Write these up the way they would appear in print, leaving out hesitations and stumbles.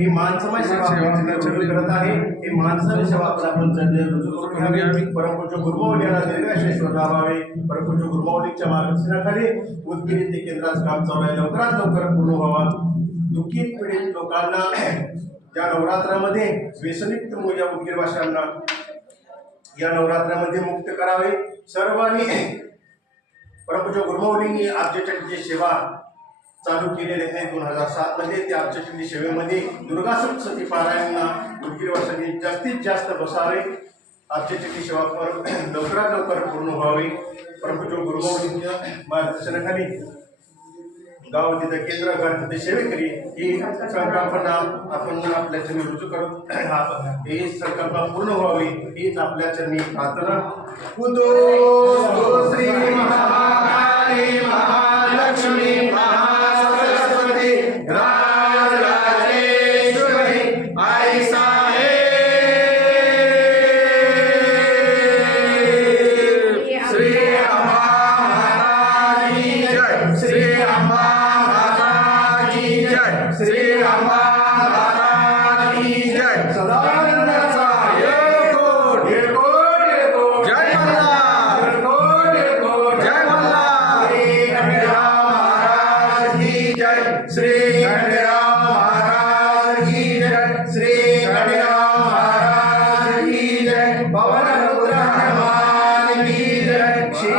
हे मानसमय सेवा करत आहे। हे मानसमय सेवा आपण परमपूज्य गुरुमाऊलीला दीर्घायुष्य लाभावे। परमपूज्य गुरुमाऊलीच्या मार्गदर्शनाखाली उदगीर केंद्राचं काम चालू आहे, लवकरात लवकर पूर्ण व्हावा। दुःखित पीडित लोकांना या नवरात्रामध्ये व्यसनिक्त या उदगीरवाशांना या नवरात्रामध्ये मुक्त करावे। सर्वांनी परमपूज्य गुरुमाऊलींनी आद्यचंडी सेवा चालू केलेले आहे 2007 मध्ये। त्या आद्यचंडी सेवेमध्ये दुर्गा सप्तशती पारायणला उदगीरवाशांनी जास्तीत जास्त बसावे। आद्यचंडी सेवा लवकरात लवकर पूर्ण व्हावी। परमपूज्य गुरुमाऊलींच्या मार्गदर्शनाखाली गाव तिथे केंद्र घर तिथे सेवेकरी ही संकल्पना आपण आपल्या चरणी रुजू करू। ही संकल्पना पूर्ण व्हावी हीच आपल्या चरणी प्रार्थना। कुतो श्री महाकाली महालक्ष्मी महासरस्वती राजराजेश्वरी आई साहेब श्री अम्बा माता की जय। श्री अम्बा श्री अम्बा माता की जय। सदानंदाचा एक कोट एक कोट एक कोट जय मल्हार एक कोट एक कोट जय मल्हार। श्री गणेराम महाराज की जय। श्री गणेराम महाराज की जय। श्री गणेराम महाराज की जय। पवन रुद्र हनुमान की जय। श्री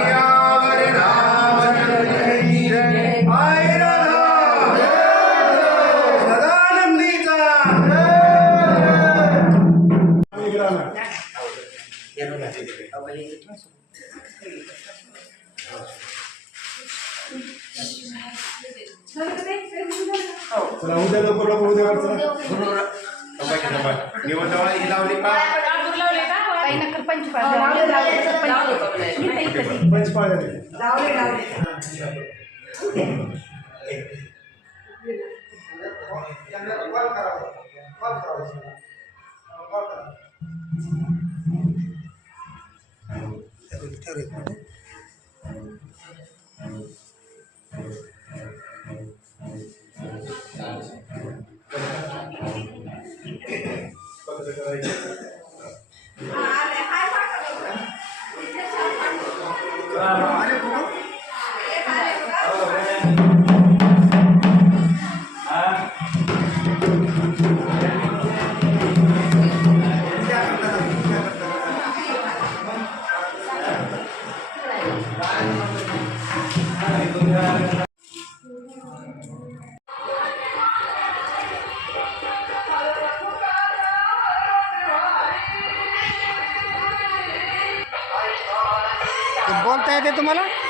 रामचंद्र की जय। आई उद्या लवकर उद्या निवडणूक लावली का बोलता येते तुम्हाला?